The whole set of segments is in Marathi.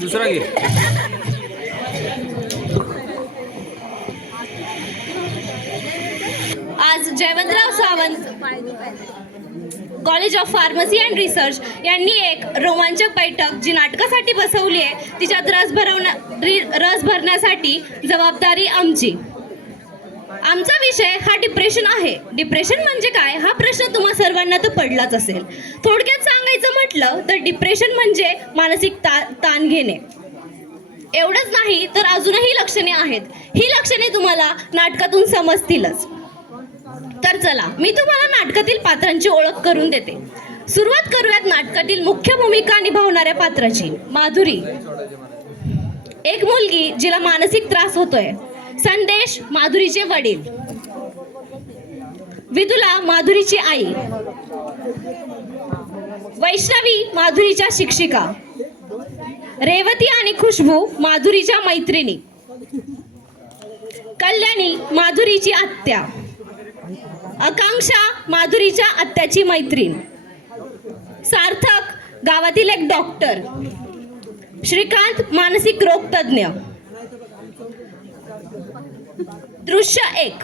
दुसरा घे. आज Jaywantrao Sawant college of pharmacy and research यांनी एक रोमांचक बैठक जी नाटकासाठी बसवली आहे तिच्यात रस भरण्यासाठी जबाबदारी आमची. आमचा विषय हा डिप्रेशन आहे. डिप्रेशन म्हणजे काय हा प्रश्न तुम्हा सर्वांना तर पडलाच असेल. थोडक्यात सांगायचं म्हटलं तर डिप्रेशन म्हणजे मानसिक ताण घेणे. एवढंच नाही तर अजूनही लक्षणे आहेत. ही लक्षणे तुम्हाला नाटकातून समजतीलच. तर चला मी तुम्हाला नाटकातील पात्रांची ओळख करून देते. सुरुवात करूयात नाटकातील मुख्य भूमिका निभावणाऱ्या पात्राची. माधुरी, एक मुलगी जिला मानसिक त्रास होतोय. संदेश, माधुरीचे वडील. विदुला, माधुरीची आई. वैष्णवी, माधुरीच्या शिक्षिका. रेवती आणि खुशबू, माधुरीच्या मैत्रिणी. कल्याणी, माधुरीची आत्या. आकांक्षा, माधुरीच्या आत्याची मैत्रीण. सार्थक, गावातील एक डॉक्टर. श्रीकांत, मानसिक रोग तज्ञ. दृश्य 1.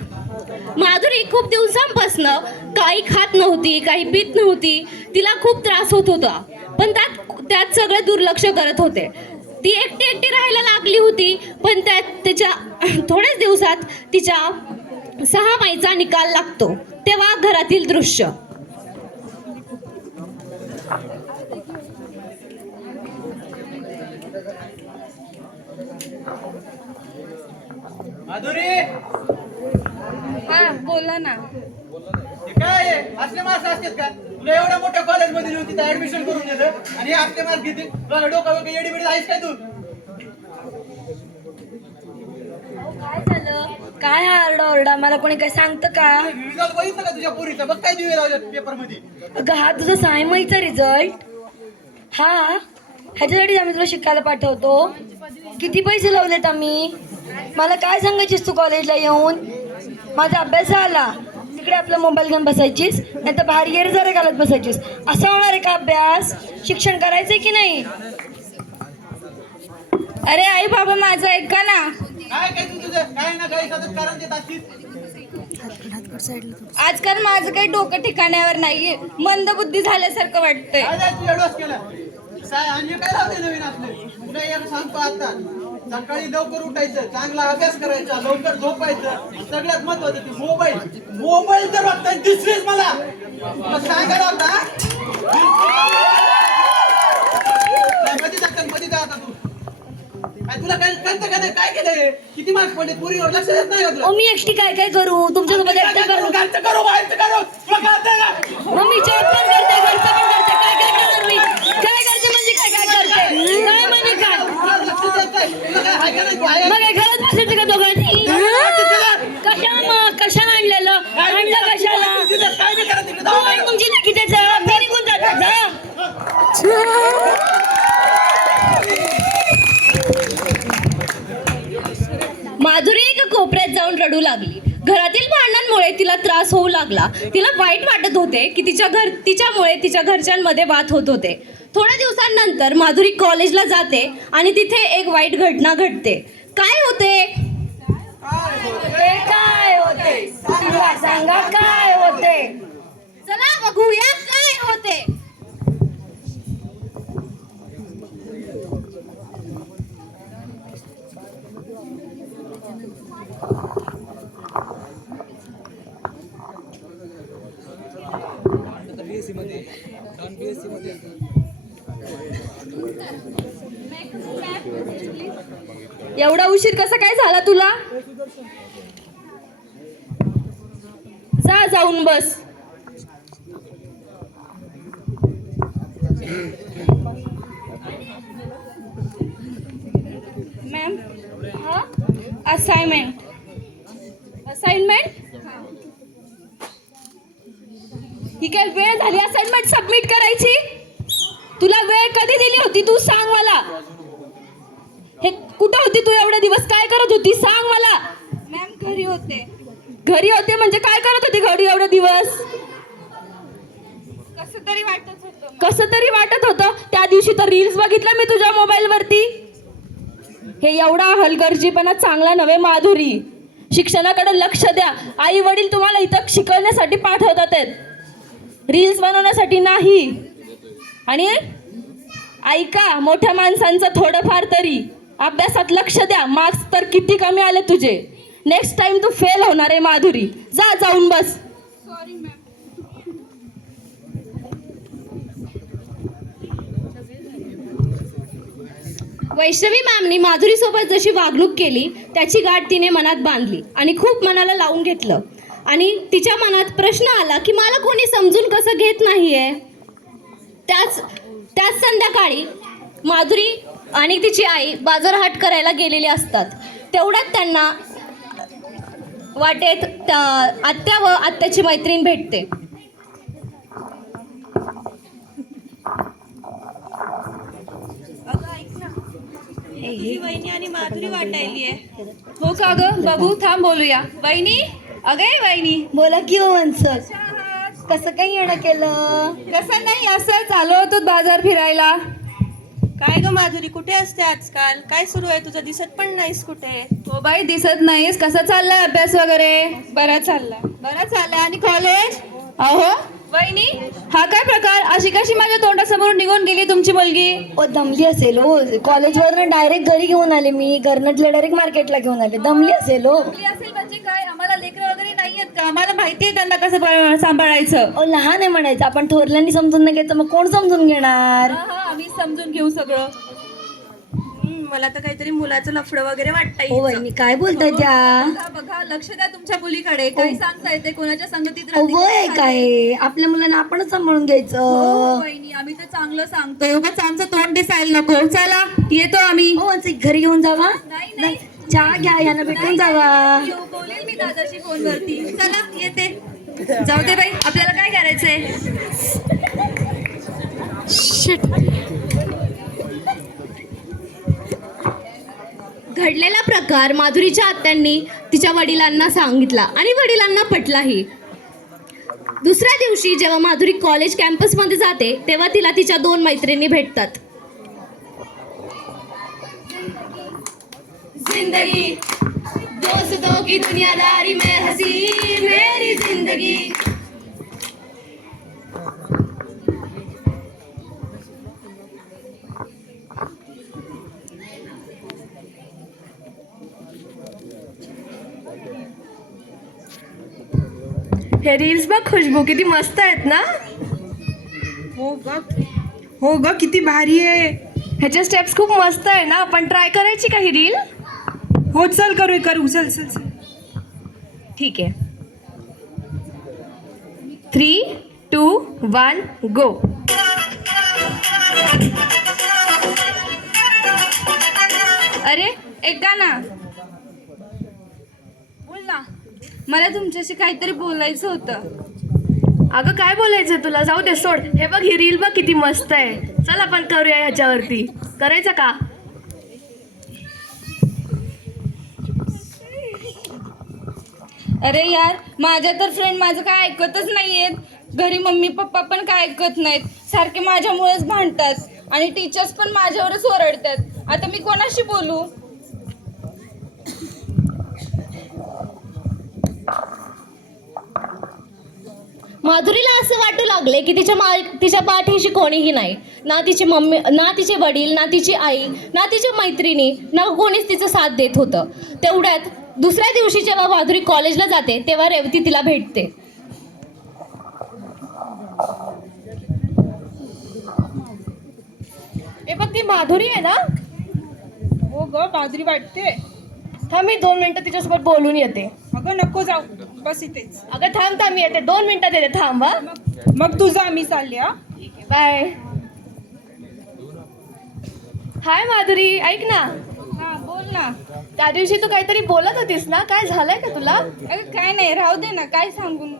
माधुरी खूप दिवसांपासून काही खात नव्हती, काही पीत नव्हती. तिला खूप त्रास होत होता, पण त्यात सगळे दुर्लक्ष करत होते. ती एकटी राहायला लागली होती. पण त्याच्या थोड्याच दिवसात तिच्या 6 माहीचा निकाल लागतो. तेव्हा घरातील दृश्य. माधुरी, हा बोला ना. काय असले मार्क्स असतात का? तुला एवढ्या मोठ्या कॉलेज मध्ये नेऊन तिथे ऍडमिशन करून देतं आणि हे असले मार्क्स घेते. तुला डोकं एडी बिडी आहेस काय तू? काय झालं? काय हा आरडा मला कोणी काय सांगतं का? रिझल्ट बघितलं का तुझ्या पोरीचा? बघ काय दिवे लावल्यात पेपर मध्ये. अगं हा तुझा 6 महिचा रिझल्ट. हा ह्याच्यासाठी आम्ही तुला शिकायला पाठवतो. किती पैसे लावलेत आम्ही? मला काय सांगायचीस तू कॉलेजला येऊन? माझा अभ्यास झाला तिकडे आपला मोबाईल घेऊन बसायचीस, नाही तर बाहेर येर जरा घालत बसायचीस. असा होणार आहे का अभ्यास? शिक्षण करायचंय की नाही? अरे आई बाबा माझं ऐका ना. काय तुझं काय ना काही सतत कारण देत असतील. आजकाल माझं काही डोकं ठिकाण्यावर नाहीये. मंदबुद्धी झाल्यासारखं वाटतंय. काय झालं तुझ्या डोस केला? आणि काय लावते नवीन असले? तुला एक सांगतो आता, सकाळी लवकर उठायचं, चांगला अभ्यास करायचा, लवकर झोपायचं. सगळ्यात महत्वाचं ते मोबाईल जर वाटत दिसलीच मला तुला सांगायला होता. मध्ये जा आता तू. तुला काय कळतं का नाही? काय केलंय? किती मार्क्स पडले? पुरीवर लक्ष देत नाही का? मी एकटी काय काय करू? तुमच्यासोबत एकटा करू? घरचं करू बाहेरचं करू, तुला कळतं का? मम्मी चेक पण करते, घरचं पण करते. काय काय करणार मी? काय करते म्हणजे काय काय करते? काय म्हणजे काय? तुला लक्ष देत नाही. तुला काय हाय का नाही? तू आहे? मग घरात बसायचं का दोघांनी? कशाला आणलेलं? आणलं कशाला? काय बी करा तिकडे तू जाऊ आणि तुमची नक्की त्याचं मी निघून जातो. जा. माधुरी एका कोपऱ्यात जाऊन रडू लागली. घरातील भांडणांमुळे तिला त्रास होऊ लागला. तिला वाईट वाटत होते की तिच्यामुळे तिच्या घरच्यांमध्ये वाद होत होते. थोड्या दिवसांनंतर माधुरी कॉलेजला जाते आणि तिथे एक वाईट घटना घडते. काय होते? काय होते? सांगा काय होते? चला बघूया काय होते. एवढा उशीर कसा काय झाला तुला? जाऊन बस. मॅम हा असाइनमेंट ही काय वेळ झाली असाइनमेंट सबमिट करायची? तुला वेळ कधी दिली होती तू सांग मला. हे कुठं होती तू एवढे दिवस? काय करत होती सांग मला. मॅम घरी होते. घरी होते म्हणजे काय करत होती घरी एवढे दिवस? कसं तरी वाटत होतं. त्या दिवशी तर रील्स बघितल्या मी तुझ्या मोबाईल वरती. हे एवढा हलगर्जीपणा चांगला नव्हे माधुरी. शिक्षणाकडे लक्ष द्या. आई वडील तुम्हाला इथं शिकवण्यासाठी पाठवतात, रील्स बनवण्यासाठी नाही. आणि ऐका, मोठ्या माणसांचं थोडंफार तरी अभ्यासात लक्ष द्या. मार्क्स तर किती कमी आले तुझे. नेक्स्ट टाइम तू फेल होणार आहे माधुरी. जा जाऊन बस. वैष्णवी मॅमनी माधुरी सोबत जशी वागणूक केली त्याची गाठ तिने मनात बांधली आणि खूप मनाला लावून घेतलं. आणि तिच्या मनात प्रश्न आला की मला कोणी समजून कसं घेत नाहीये. त्याच संध्याकाळी माधुरी आणि तिची आई बाजारहाट करायला गेलेली असतात. तेवढ्यात त्यांना वाटेत आत्या व आत्याची मैत्रीण भेटते. वहिनी आणि माधुरी वाटायली आहे. हो का ग? बघू थांब बोलूया. वहिनी, अगं वहिनी. बोला की हो माणसं, कसं काही येणं केलं? कसं नाही, असं आलो होतो बाजार फिरायला. काय ग माधुरी, कुठे असते आजकाल? काय सुरू आहे तुझं? दिसत पण नाहीस कुठे. हो बाई, दिसत नाहीस. कसा चाललाय अभ्यास वगैरे? बरा चाललाय. आणि कॉलेज? अहो वहिनी, हा काय प्रकार? अशी कशी माझ्या तोंडासमोरून निघून गेली तुमची मुलगी? ओ दमली असेल हो. कॉलेजवरनं डायरेक्ट घरी घेऊन आले मी. घरनंतल्या डायरेक्ट मार्केटला घेऊन आले. दमली असेल हो. असेल म्हणजे काय? आम्हाला लेकरं वगैरे नाहीयेत का? आम्हाला माहिती आहे त्यांना कसं सांभाळायचं. ओ लहान आहे म्हणायचं. आपण थोरल्यांनी समजून नाही घेत, मग कोण समजून घेणार? आम्ही समजून घेऊ सगळं. मला तर काहीतरी मुलाचं लफडं वगैरे वाटतंय. हो वहिनी, काय बोलताय त्या? बघा, लक्ष द्या तुमच्या मुलीकडे. काही सांगता येते, कोणाच्या संगतीत ओ वय काय? आपल्या मुलांना आपणच सांभाळून घ्यायचं. वहिनी, आम्ही तर चांगलं सांगतोय. उगाच आमचं तोंड दिसायला नको. चला येतो आम्ही. हो घरी घेऊन जावा. नाही. चहा घ्या, यांना भेटून जावा. बोलेल मी दादाशी फोनवरती. चला येते. जाऊ दे बाई, आपल्याला काय करायचंय. घडलेला प्रकार माधुरीच्या आत्यांनी तिच्या वडिलांना सांगितला आणि वडिलांना पटलाही. दुसऱ्या दिवशी जेव्हा माधुरी कॉलेज कॅम्पसमध्ये जाते तेव्हा तिला तिच्या 2 मैत्रिणी भेटतात. जिंदगी दोस्तों की दुनियादारी में हसी मेरी जिंदगी. हे रील्स बघ खुशबू, किती मस्त आहेत ना. हो ग, किती भारी आहे. ह्याचे स्टेप्स खूप मस्त आहे ना. आपण ट्राय करायची का ही रील? हो चल करू चल. ठीक आहे. 3, 2, 1 गो. अरे एक गाना बोल ना. मला तुमच्याशी काहीतरी बोलायचं होतं. अगं काय बोलायचं तुला? जाऊ दे, सोड. हे बघ, ही रील बघ किती मस्त आहे. चल आपण करूया ह्याच्यावरती. करायचं का? अरे यार, माझ्या तर फ्रेंड माझं काय ऐकतच नाहीयेत. घरी मम्मी पप्पा पण काय ऐकत नाहीत. सारखे माझ्यामुळेच भांडतात आणि टीचर्स पण माझ्यावरच ओरडतात. आता मी कोणाशी बोलू? माधुरीला असं वाटू लागले की तिच्या पाठीशी कोणीही नाही. ना तिची मम्मी, ना तिचे वडील, ना तिची आई, ना तिच्या मैत्रिणी, ना कोणीच तिचं साथ देत होतं. तेवढ्यात दुसऱ्या दिवशी जेव्हा माधुरी कॉलेजला जाते तेव्हा रेवती तिला भेटते. हे बघ, ती माधुरी आहे ना. हो ग, माधुरी वाटते. थांब, मी 2 मिनिटं तिच्यासोबत बोलून येते. अगं नको जाऊ, बस इथेच. अगं थांब, मी येते. 2 मिनिटात येते. थांब हा. मग तू जा, मी चालली. हा बाय. हाय माधुरी, ऐक ना. हा बोल ना. त्या दिवशी तू काहीतरी बोलत होतीस ना, काय झालंय का तुला? अगं काय नाही, राहू दे ना, काय सांगून.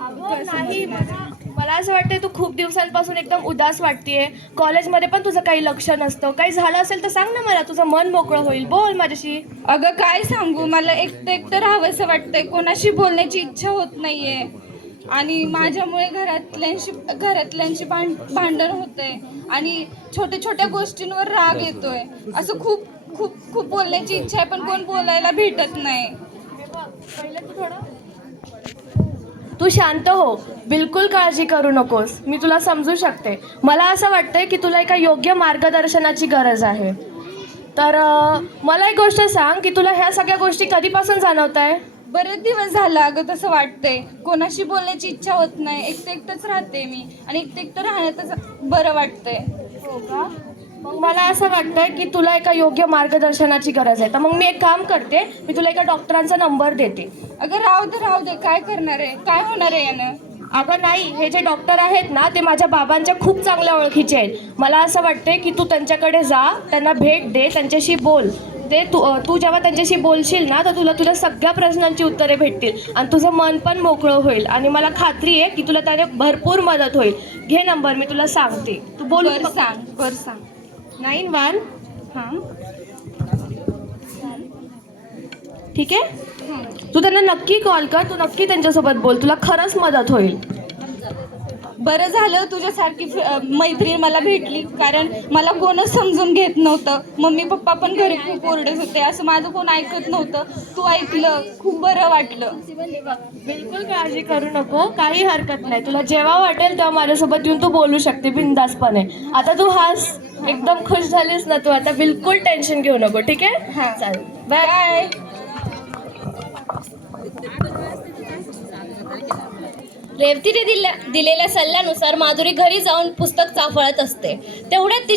अगं नाही, मला असं वाटतंय तू खूप दिवसांपासून एकदम उदास वाटतेय. कॉलेजमध्ये पण तुझं काही लक्ष नसतं. काही झालं असेल तर सांग ना मला, तुझं मन मोकळं होईल. बोल माझ्याशी. अगं काय सांगू, मला एकटं राहावंसं वाटतंय, कोणाशी बोलण्याची इच्छा होत नाहीये. आणि माझ्यामुळे घरातल्यांशी भांडण होतंय आणि छोट्या छोट्या गोष्टींवर राग येतोय. असं खूप खूप खूप बोलण्याची इच्छा आहे, पण कोण बोलायला भेटत नाही. तू शांत हो, बिलकुल काळजी करू नकोस. मी तुला समजू शकते. मला असं वाटतंय की तुला एका योग्य मार्गदर्शनाची गरज आहे. तर मला एक गोष्ट सांग की तुला ह्या सगळ्या गोष्टी कधीपासून जाणवत आहे? बरेच दिवस झालं अगं तसं वाटतंय. कोणाशी बोलण्याची इच्छा होत नाही, एकटंच राहते मी आणि एकटं राहण्यातच बरं वाटतंय. हो का? मग मला असं वाटतंय की तुला एका योग्य मार्गदर्शनाची गरज आहे. तर मग मी एक काम करते, मी तुला एका डॉक्टरांचा नंबर देते. अगं राहू दे, काय करणार आहे, काय होणार आहे यानं? अगं नाही, हे जे डॉक्टर आहेत ना ते माझ्या बाबांच्या खूप चांगल्या ओळखीचे आहेत. मला असं वाटतंय की तू त्यांच्याकडे जा, त्यांना भेट दे, त्यांच्याशी बोल. ते तू जेव्हा त्यांच्याशी बोलशील ना तर तुला सगळ्या प्रश्नांची उत्तरे भेटतील आणि तुझं मन पण मोकळं होईल. आणि मला खात्री आहे की तुला त्याने भरपूर मदत होईल. घे नंबर, मी तुला सांगते. तू बोल. बरं सांग. 91. हां ठीक आहे, तू त्यांना नक्की कॉल कर. तू नक्की त्यांच्यासोबत बोल, तुला खरंच मदत होईल. बरं झालं तुझ्यासारखी मैत्रीण मला भेटली, कारण मला कोणच समजून घेत नव्हतं. मम्मी पप्पा पण घरी खूप ओरडत होते, असं माझं कोण ऐकत नव्हतं. तू ऐकलं, खूप बरं वाटलं. बिलकुल काळजी करू नको, काही हरकत नाही. तुला जेव्हा वाटेल तेव्हा माझ्यासोबत येऊन तू बोलू शकते बिनधास्तपणे. आता तू हास, एकदम खुश झालीस ना तू. आता बिलकुल टेन्शन घेऊ नको, ठीक आहे? हां चालेल, बाय. रेवतीने दिलेल्या सल्ल्यानुसार माधुरी घरी जाऊन पुस्तक चाफळत असते. तेवढ्यात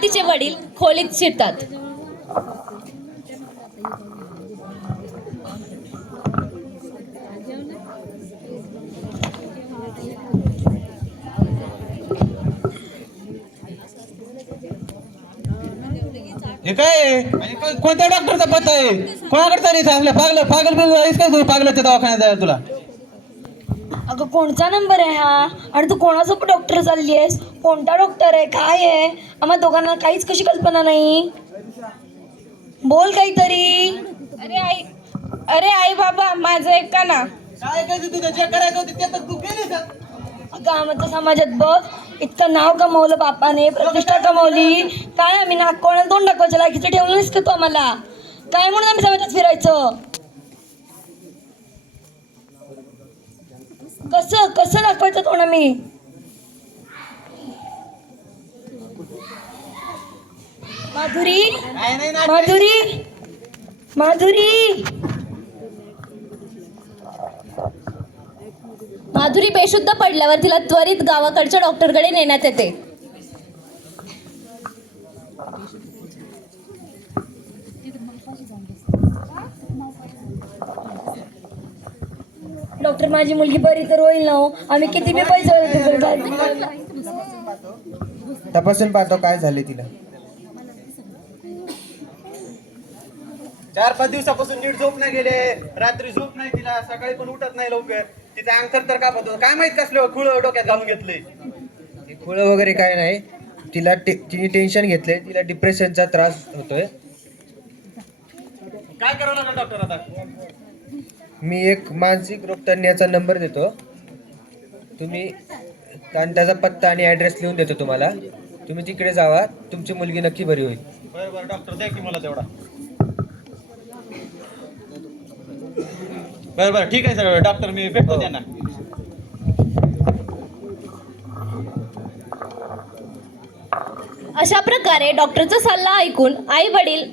तिचे वडील खोलीत शिरतात. हे काय आहे? आणि कोणत्या डॉक्टरचा पत्ता आहे? कोणाकडे चाललीस? आपल्या पागल आहेस का तू? पागलाच्या दवाखान्यात जायला तुला? अगं कोणचा नंबर आहे हा? आणि तू कोणासोबत डॉक्टर चालली आहेस? कोणता डॉक्टर आहे? काय आहे? आम्हा दोघांना काहीच कशी कल्पना नाही. बोल काहीतरी. अरे आई बाबा, माझं ऐका ना. काय करायचं तुझं? जे करायचं होतं ते तर तू केलीस. अगं आमच्या समाजात बघ, इतकं नाव कमवलं बापाने, प्रतिष्ठा कमवली. काय आम्ही नाक कोणाला तोंड दाखवायचं लायकीचं ठेवलं नाहीस का तू आम्हाला? काय म्हणून आम्ही समाजात फिरायचं? कसं दाखवायचं तोंड आम्ही? माधुरी माधुरी बेशुद्ध पडल्यावर तिला त्वरित गावाकडच्या डॉक्टरकडे नेण्यात येते. डॉक्टर माझी मुलगी बरी तर होईल ना हो? आम्ही किती बी पैसे तपासून पाहतो काय झाले तिला. 4-5 दिवसापासून नीट झोप नाही गेले. रात्री झोप नाही तिला, सकाळी पण उठत नाही लवकर. तिचा अंग तर कापत होतं. काय माहित कसलं खुळ डोक्यात घालून घेतले. खुळं वगैरे काय नाही. तिने टेन्शन घेतले. तिला डिप्रेशनचा त्रास होतोय. काय करावं लागेल डॉक्टर आता? मी एक मानसिक रोग तज्ञाचा नंबर देतो. तुम्ही आणि त्याचा पत्ता आणि ॲड्रेस लिहून देतो तुम्हाला. तुम्ही तिकडे जावा, तुमची मुलगी नक्की बरी होईल. बरं डॉक्टर, द्या की मला तेवढा. बरं ठीक आहे सर डॉक्टर, मी भेटतो त्यांना. अशा प्रकारे डॉक्टरचा सल्ला ऐकून आई वडील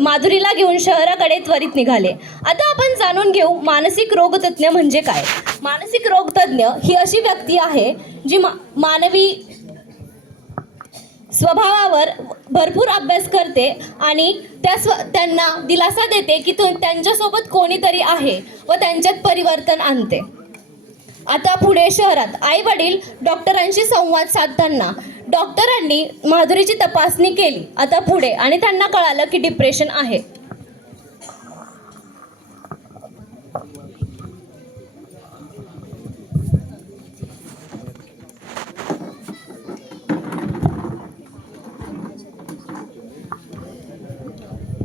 माधुरीला घेऊन शहराकडे त्वरित निघाले. आता आपण जाणून घेऊ मानसिक रोगतज्ञ म्हणजे काय. मानसिक रोगतज्ञ ही अशी व्यक्ती आहे जी मानवी स्वभावावर भरपूर अभ्यास करते आणि त्यांना दिलासा देते की त्यांच्यासोबत कोणीतरी आहे व त्यांच्यात परिवर्तन आणते. आता पुढे शहरात आई वडील डॉक्टरांशी संवाद साधताना डॉक्टरांनी माधुरीची तपासणी केली आता पुढे आणि त्यांना कळालं की डिप्रेशन आहे.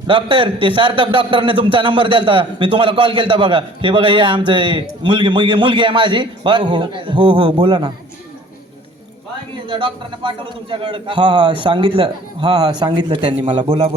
डॉक्टर ते सार्थक डॉक्टरने तुमचा नंबर दिलता, मी तुम्हाला कॉल केलता बघा. हे बघा हे आमचं मुलगी आहे माझी. हो बोला ना. डॉक्टरने पाठवलं तुमच्याकडे. हां सांगितलं त्यांनी मला. बोला.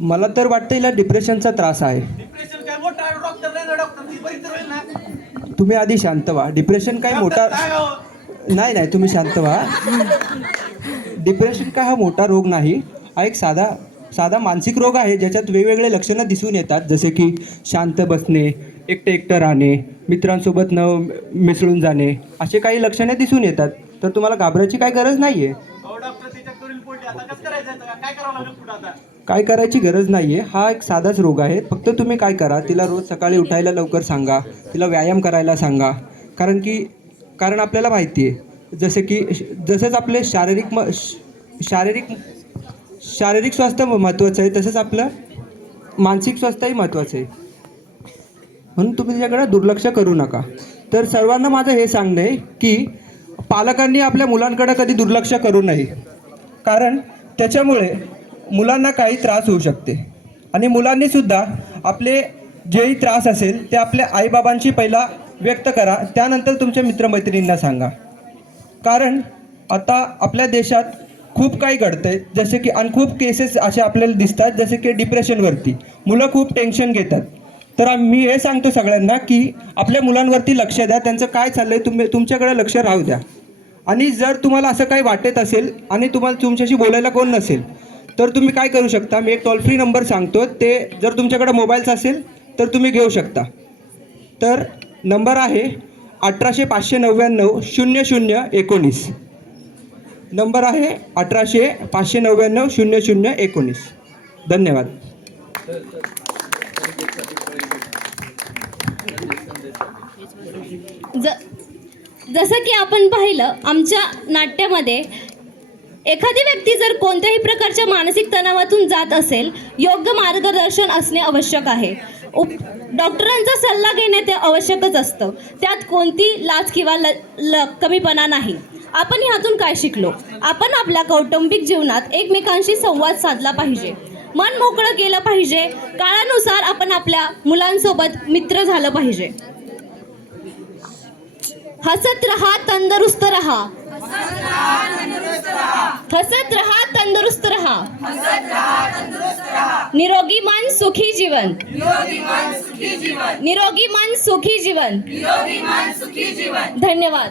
मला तर वाटतं हिला डिप्रेशनचा त्रास आहे. डिप्रेशन काय मोठा डॉक्टर नाही ना, डॉक्टर ती बरी तर होईल ना. तुम्ही आधी शांत व्हा. डिप्रेशन काय मोठा नाही, तुम्ही शांत व्हा. डिप्रेशन काय हा मोठा रोग नाही. हा एक साधा मानसिक रोग आहे ज्याच्यात वेगवेगळे लक्षणं दिसून येतात, जसे की शांत बसणे, एकटं राहणे, मित्रांसोबत न मिसळून जाणे, असे काही लक्षणे दिसून येतात. तर तुम्हाला घाबरायची काही गरज नाही आहे. डॉक्टर तिच्या करून पडली, आता कसं करायचं, काय करावं लागेल पुढे आता? काय करायची गरज नाही आहे. हा एक साधाच रोग आहे. फक्त तुम्ही काय करा, तिला रोज सकाळी उठायला लवकर सांगा, तिला व्यायाम करायला सांगा. कारण आपल्याला माहिती आहे जसंच आपले शारीरिक स्वास्थ्य महत्त्वाचं आहे, तसंच आपलं मानसिक स्वास्थ्यही महत्त्वाचं आहे. म्हणून तुम्ही तिच्याकडे दुर्लक्ष करू नका. तर सर्वांना माझं हे सांगणं आहे की पालकांनी आपल्या मुलांकडे कधी दुर्लक्ष करू नये, कारण त्याच्यामुळे मुलांना काही त्रास होऊ शकते. आणि मुलांनीसुद्धा आपले जेही त्रास असेल ते आपल्या आईबाबांशी पहिला व्यक्त करा, त्यानंतर तुमच्या मित्रमैत्रिणींना सांगा. कारण आता आपल्या देशात खूप काही घडतं आहे, जसे की आणि खूप केसेस असे आपल्याला दिसतात, जसे की डिप्रेशनवरती मुलं खूप टेन्शन घेतात. तर मी हे सांगतो सगळ्यांना की आपल्या मुलांवरती लक्ष द्या, त्यांचं काय चाललं आहे तुमच्याकडे लक्ष राहू द्या. आणि जर तुम्हाला असं काही वाटत असेल आणि तुम्हाला तुमच्याशी बोलायला कोण नसेल तर तुम्ही काय करू शकता, मी एक टोल फ्री नंबर सांगतो, ते जर तुमच्याकडे मोबाईलचा असेल तर तुम्ही घेऊ शकता. तर नंबर आहे 1800 599 0019. नंबर आहे 1800 599 0019. धन्यवाद. जसं की आपण पाहिलं आमच्या नाट्यामध्ये एखादी व्यक्ती जर कोणत्याही प्रकारच्या मानसिक तणावातून जात असेल, योग्य मार्गदर्शन असणे आवश्यक आहे. डॉक्टरांचा सल्ला घेणे ते आवश्यकच असतं. त्यात कोणती लाज किंवा कमीपणा नाही. आपण ह्यातून काय शिकलो? आपण आपल्या कौटुंबिक जीवनात एकमेकांशी संवाद साधला पाहिजे, मन मोकळं केलं पाहिजे. काळानुसार आपण आपल्या मुलांसोबत मित्र झालं पाहिजे. हसत रहा, तंदुरुस्त रहा. हसत रहा, तंदुरुस्त रहा. निरोगी मन सुखी जीवन. निरोगी मन सुखी जीवन. धन्यवाद.